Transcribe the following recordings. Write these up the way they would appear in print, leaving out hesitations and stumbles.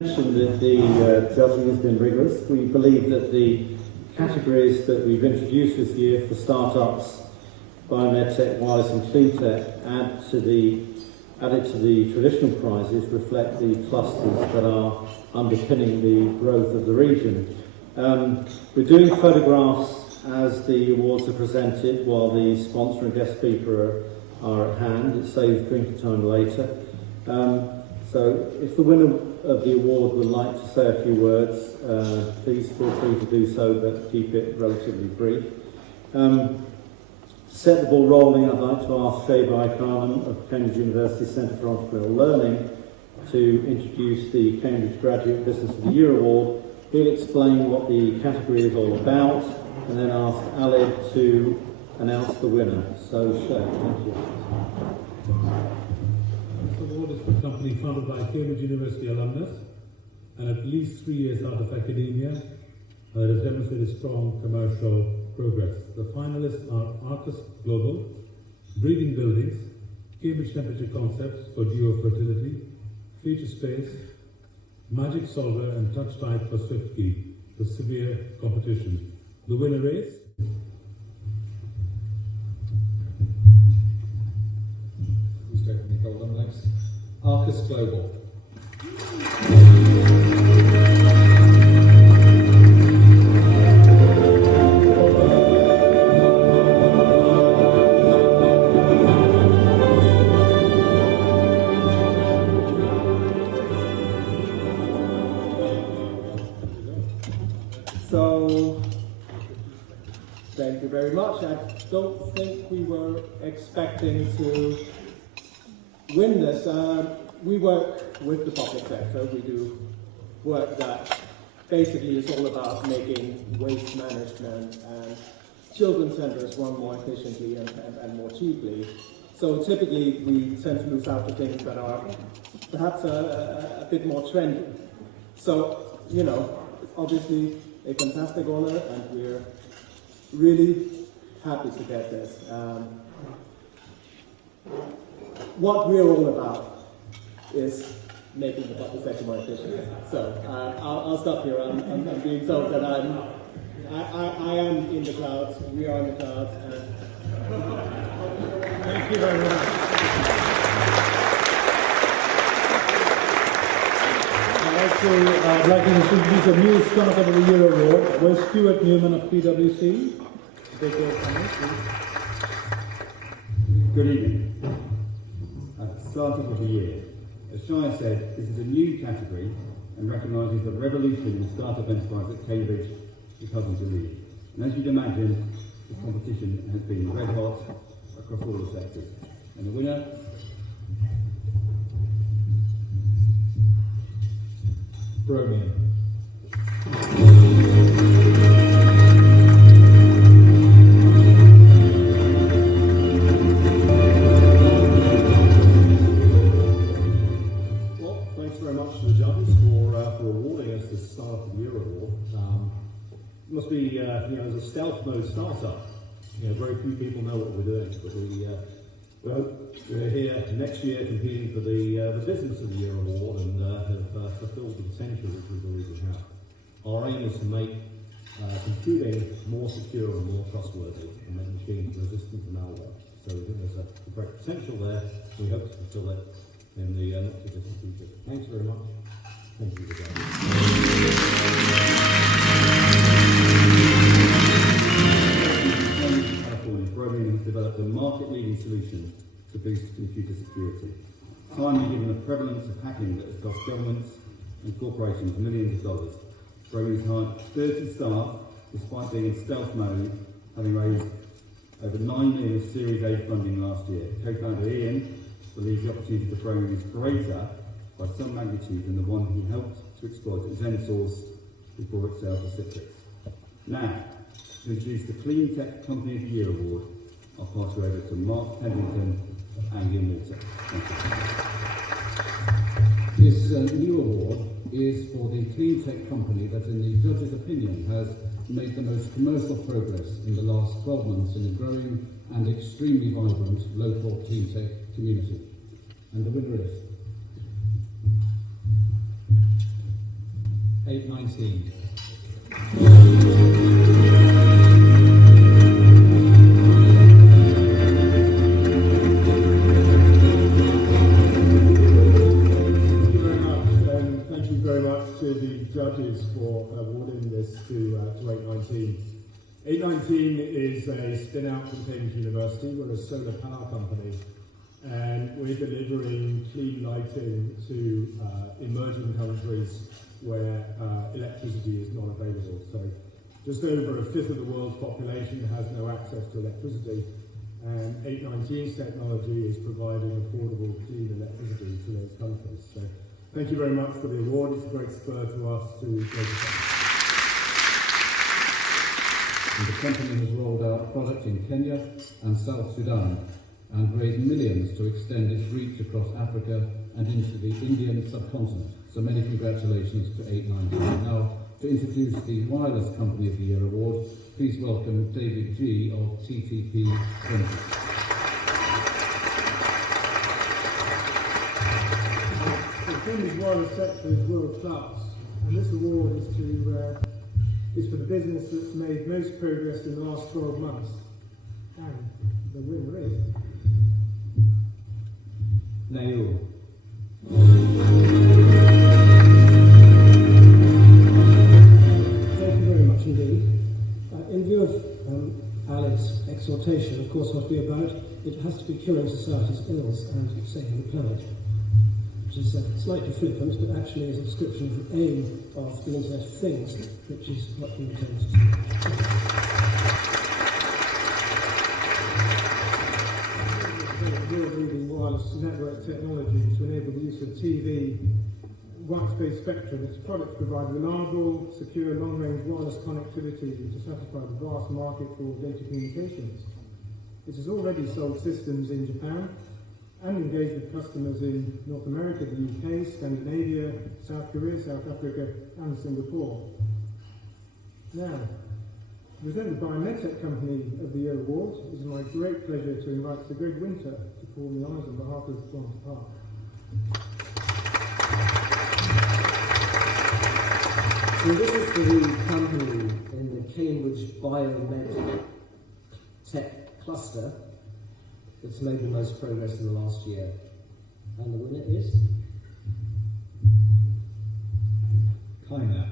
Mentioned that the judging has been rigorous. We believe that the categories that we've introduced this year for startups, biomedtech, wireless and cleantech, added to the traditional prizes reflect the clusters that are underpinning the growth of the region. We're doing photographs as the awards are presented while the sponsor and guest speaker are at hand. It saves drinking time later. So if the winner of the award would like to say a few words, please feel free to do so, but keep it relatively brief. Set the ball rolling, I'd like to ask Shaibai Khanam of Cambridge University Centre for Entrepreneurial Learning to introduce the Cambridge Graduate Business of the Year Award. He'll explain what the category is all about, and then ask Alid to announce the winner. So, Shay, thank you. This award is for a company founded by Cambridge University alumnus and at least 3 years out of academia that has demonstrated strong commercial progress. The finalists are Arcus Global, Breathing Buildings, Cambridge Temperature Concepts for Geofertility, Future Space, Magic Solver and Touch Type for SwiftKey for severe competition. The winner is Arcus Global. So, thank you very much. I don't think we were expecting to win this. We work with the public sector. We do work that basically is all about making waste management and children's centres run more efficiently and more cheaply. So typically we tend to lose out to things that are perhaps a bit more trendy. So, you know, it's obviously a fantastic honour and we're really happy to get this. What we're all about is making the public sector more efficient. So I'll stop here. I'm being told that I am in the clouds. We are in the clouds. Thank you very much. I'd like to introduce a new Startup of the Year award. Where's Stuart Newman of PwC? Good evening. Startup of the Year. As Shai said, this is a new category and recognises the revolution in startup enterprise that Cambridge is helping to lead. And as you'd imagine, the competition has been red hot across all the sectors. And the winner Bromium. Must be, as a stealth mode startup, very few people know what we're doing, but we're here next year competing for the Business of the Year award and have fulfilled the potential which we believe we have. Our aim is to make computing more secure and more trustworthy and make machines resistant to malware. So we think there's a great potential there. We hope to fulfill it in the not too distant future. Thanks very much. Thank you again. Bromium has developed a market-leading solution to boost computer security. Timely given the prevalence of hacking that has cost governments and corporations millions of dollars. Bromium has hired 30 staff despite being in stealth mode, having raised over 9 million of Series A funding last year. Co-founder Ian believes the opportunity for Bromium is greater by some magnitude than the one he helped to exploit at ZenSource before it sailed to Citrix. Now, to introduce the Clean Tech Company of the Year Award, I'll pass you over to Mark Pendleton of Anglian Water. This new award is for the clean tech company that, in the judge's opinion, has made the most commercial progress in the last 12 months in a growing and extremely vibrant local clean tech community. And the winner is 819. Thank you very much to the judges for awarding this to 819. 819 is a spin-out from Cambridge University. We're a solar power company, and we're delivering clean lighting to emerging countries where electricity is not available. So just over a fifth of the world's population has no access to electricity, and 819's technology is providing affordable, clean electricity to those countries. So thank you very much for the award. It's a great spur to us to go to. The company has rolled out products in Kenya and South Sudan and raised millions to extend its reach across Africa and into the Indian subcontinent. So many congratulations to 819. Now, to introduce the Wireless Company of the Year award, please welcome David G. of TTP 20. The Cambridge wireless sector is world class, and this award is for the business that's made most progress in the last 12 months. And the winner is Nail. Thank you very much indeed. In view of Alex's exhortation, of course, what we're about, it has to be curing society's ills and saving the planet, which is slightly flippant, but actually is a description of the aim of the Internet of Things, which is what we intend to do. World-leading wireless network technology to enable the use of TV, white-space spectrum. Its products provide reliable, secure, long-range wireless connectivity to satisfy the vast market for data communications. It has already sold systems in Japan and engaged with customers in North America, the UK, Scandinavia, South Korea, South Africa, and Singapore. Now, to present the Biomedtech Company of the Year award, it is my great pleasure to invite Sir Greg Winter to perform the honours on behalf of John Park. So this is the company in the Cambridge Biomedtech cluster that's made the most progress in the last year. And the winner is? China.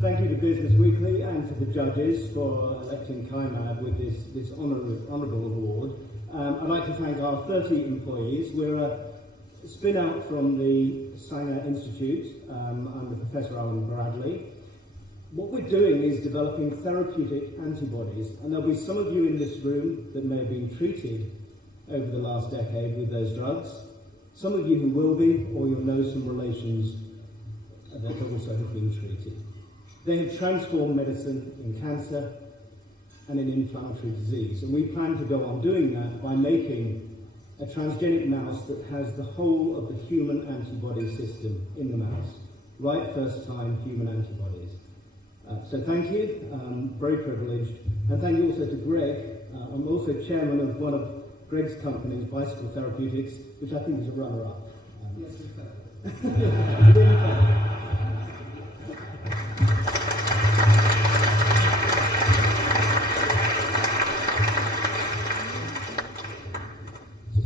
Thank you to Business Weekly and to the judges for electing Kaimad with this honourable award. I'd like to thank our 30 employees. We're a spin-out from the Sanger Institute under Professor Alan Bradley. What we're doing is developing therapeutic antibodies, and there'll be some of you in this room that may have been treated over the last decade with those drugs, some of you who will be, or you'll know some relations that also have been treated. They have transformed medicine in cancer and in inflammatory disease, and we plan to go on doing that by making a transgenic mouse that has the whole of the human antibody system in the mouse. Right first time human antibodies. So thank you, very privileged, and thank you also to Greg. I'm also chairman of one of Greg's companies, Bicycle Therapeutics, which I think is a runner-up. Yes, in fact.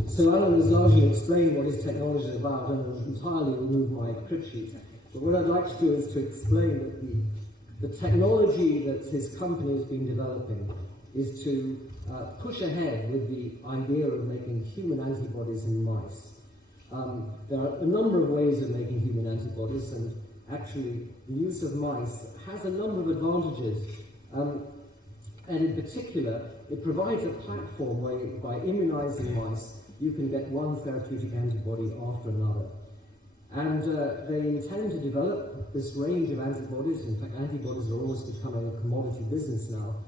So Alan has largely explained what his technology is about and entirely removed my crib sheet. But what I'd like to do is to explain that the technology that his company has been developing is to push ahead with the idea of making human antibodies in mice. There are a number of ways of making human antibodies, and actually the use of mice has a number of advantages. And in particular, it provides a platform where, by immunizing mice, you can get one therapeutic antibody after another. And they intend to develop this range of antibodies. In fact, antibodies are almost becoming a commodity business now.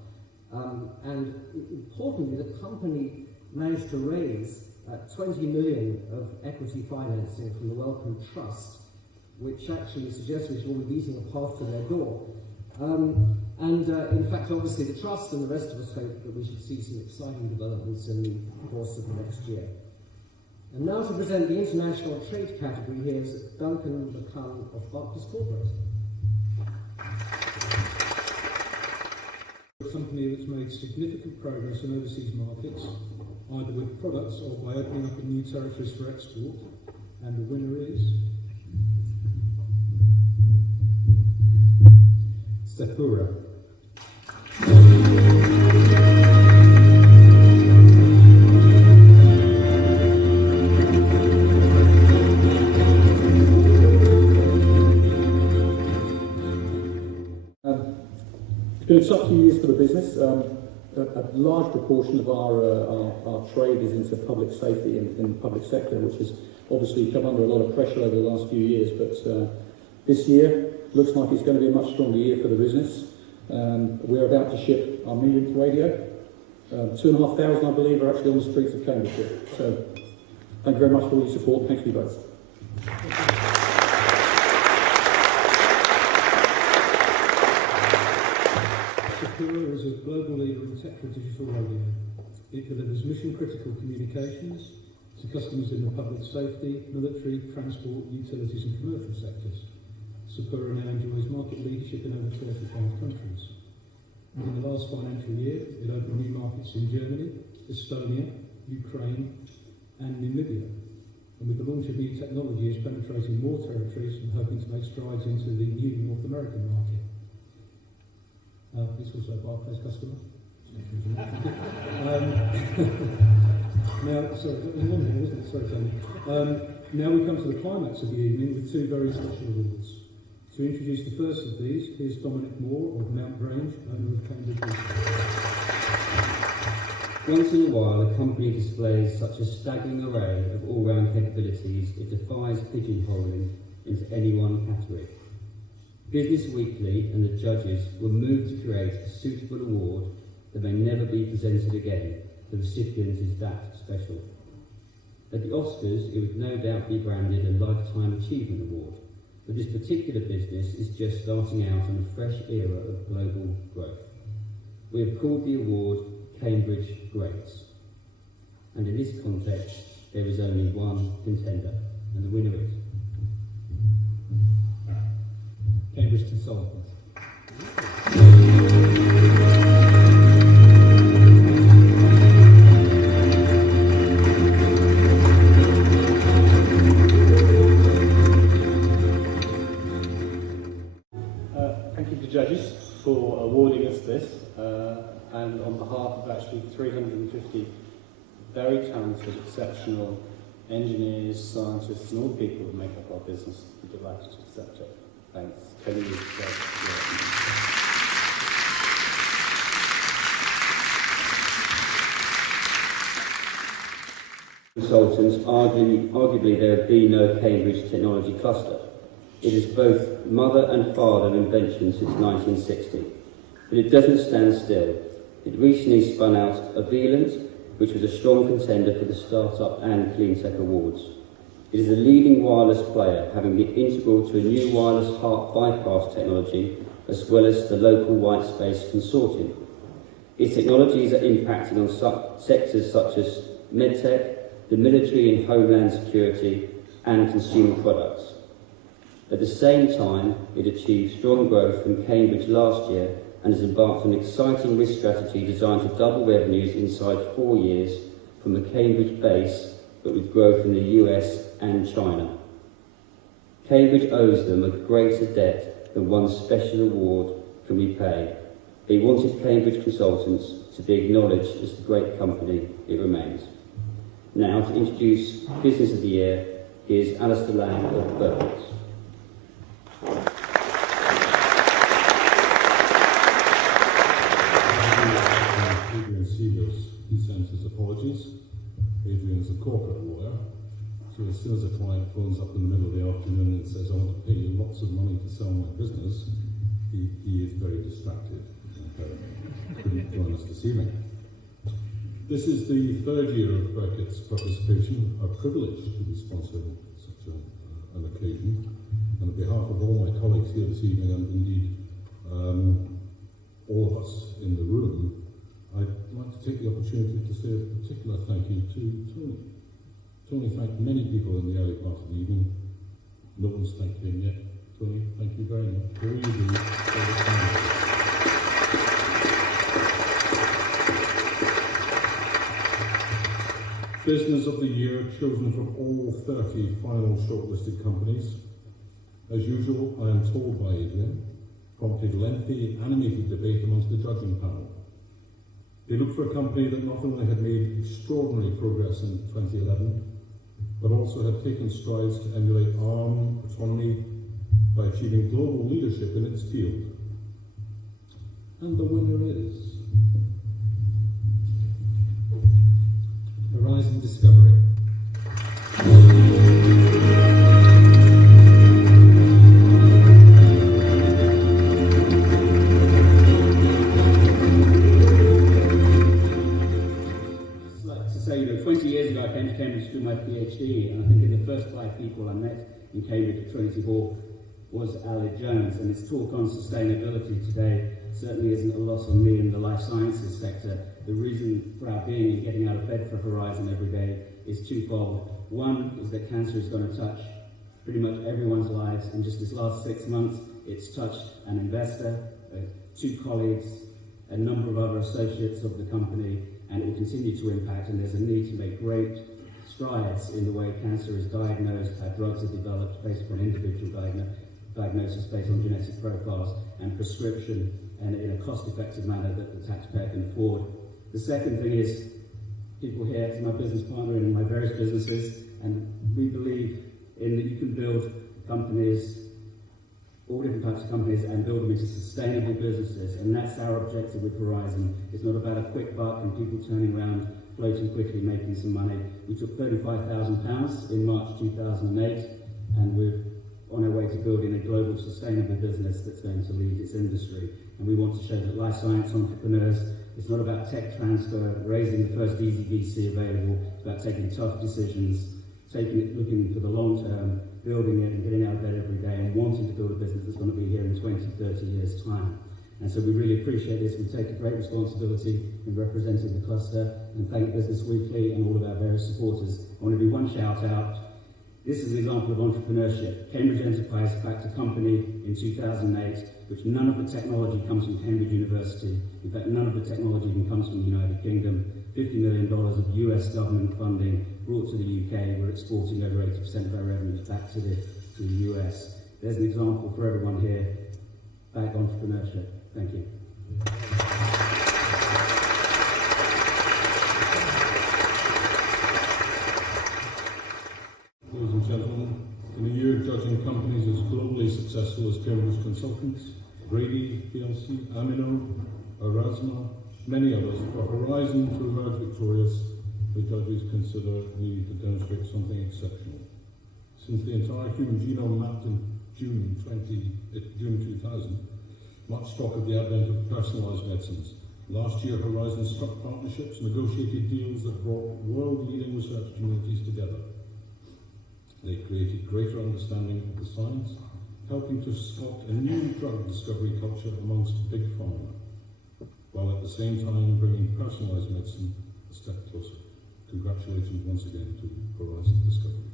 And importantly, the company managed to raise 20 million of equity financing from the Wellcome Trust, which actually suggests we should all be beating a path to their door. In fact, obviously, the Trust and the rest of us hope that we should see some exciting developments in the course of the next year. And now to present the international trade category, here's Duncan McCann of Barclays Corporate. A company that's made significant progress in overseas markets, either with products or by opening up in new territories for export, and the winner is Sapura. It's been a tough few years for the business. A large proportion of our trade is into public safety and in the public sector, which has obviously come under a lot of pressure over the last few years. But this year looks like it's going to be a much stronger year for the business. We're about to ship our millionth radio. 2,500, I believe, are actually on the streets of Cambridgeshire. So thank you very much for all your support. Thank you both. Sapura is a global leader in Tetra digital radio. It delivers mission-critical communications to customers in the public safety, military, transport, utilities and commercial sectors. Sapura now enjoys market leadership in over 35 countries. In the last financial year, it opened new markets in Germany, Estonia, Ukraine and Namibia. And with the launch of new technology, it's penetrating more territories and hoping to make strides into the new North American market. It's also a Barclays customer. Now, sorry, in one here, wasn't it? Sorry, Tony. Now we come to the climax of the evening with two very special awards. To introduce the first of these, here's Dominic Moore of Mount Grange, owner of Cambridge Research. Once in a while, a company displays such a staggering array of all-round capabilities it defies pigeonholing into any one category. Business Weekly and the judges were moved to create a suitable award that may never be presented again. The recipient is that special. At the Oscars, it would no doubt be branded a Lifetime Achievement Award, but this particular business is just starting out in a fresh era of global growth. We have called the award Cambridge Greats. And in this context, there is only one contender, and the winner is Cambridge Consultants. Thank you to the judges for awarding us this, and on behalf of actually 350 very talented, exceptional engineers, scientists and all the people that make up our business, we're delighted to accept it. Thanks. Kenny is Consultants, arguably there have been no Cambridge technology cluster. It is both mother and father of invention since 1960. But it doesn't stand still. It recently spun out Avilant, which was a strong contender for the Startup and Cleantech Awards. It is a leading wireless player, having been integral to a new wireless heart bypass technology, as well as the local white space consortium. Its technologies are impacting on sectors such as medtech, the military and homeland security, and consumer products. At the same time, it achieved strong growth from Cambridge last year and has embarked on an exciting risk strategy designed to double revenues inside 4 years from a Cambridge base, but with growth in the US and China. Cambridge owes them a greater debt than one special award can repay. They wanted Cambridge Consultants to be acknowledged as the great company it remains. Now, to introduce Business of the Year, here's Alistair Lang of Burbank. Adrian Seegers, he sends his apologies. Adrian's a corporate lawyer, so as soon as a client phones up in the middle of the afternoon and says, I want to pay you lots of money to sell my business, he is very distracted and couldn't join us this evening. This is the third year of Burkett's participation, a privilege to be sponsoring such an occasion, and I've behalf of all my colleagues here this evening, and indeed all of us in the room, I'd like to take the opportunity to say a particular thank you to Tony. Tony thanked many people in the early part of the evening. No one's thanked him yet. Tony, thank you very much for all you do for the community. Business of the Year chosen from all 30 final shortlisted companies. As usual, I am told by Adrian, prompted lengthy, animated debate amongst the judging panel. They looked for a company that not only had made extraordinary progress in 2011, but also had taken strides to emulate armed autonomy by achieving global leadership in its field. And the winner is Horizon Discovery. So, 20 years ago I came to Cambridge to do my PhD, and I think in the first 5 people I met in Cambridge at Trinity Hall was Ali Jones, and his talk on sustainability today certainly isn't a loss on me in the life sciences sector. The reason for our being and getting out of bed for Horizon every day is twofold. One is that cancer is going to touch pretty much everyone's lives, and just this last 6 months it's touched an investor, 2 colleagues, a number of other associates of the company, and it will continue to impact, and there's a need to make great strides in the way cancer is diagnosed, how drugs are developed based upon individual diagnosis based on genetic profiles, and prescription, and in a cost-effective manner that the taxpayer can afford. The second thing is, people here, it's my business partner in my various businesses, and we believe in that you can build companies, all different types of companies, and build them into sustainable businesses, and that's our objective with Horizon. It's not about a quick buck and people turning around, floating quickly, making some money. We took £35,000 in March 2008, and we're on our way to building a global sustainable business that's going to lead its industry. And we want to show that life science entrepreneurs, it's not about tech transfer, raising the first easy VC available, it's about taking tough decisions, looking for the long term, building it and getting out of bed every day and wanting to build a business that's going to be here in 20, 30 years' time. And so we really appreciate this. We take a great responsibility in representing the cluster, and thank Business Weekly and all of our various supporters. I want to do one shout out. This is an example of entrepreneurship. Cambridge Enterprise backed a company in 2008, which none of the technology comes from Cambridge University. In fact, none of the technology even comes from the United Kingdom. $50 million of US government funding brought to the UK. We're exporting over 80% of our revenues back to the US. There's an example for everyone here. Back entrepreneurship. Thank you. Ladies and gentlemen, in a year judging companies as globally successful as Cambridge Consultants, Brady PLC, Amino, Erasma, many others, for Horizon to emerge victorious, the judges consider we need to demonstrate something exceptional. Since the entire human genome mapped in June 2000, much talk of the advent of personalised medicines. Last year, Horizon struck partnerships, negotiated deals that brought world-leading research communities together. They created greater understanding of the science, helping to sculpt a new drug discovery culture amongst big pharma, while at the same time bringing personalised medicine a step closer. Congratulations once again to Horizon Discovery.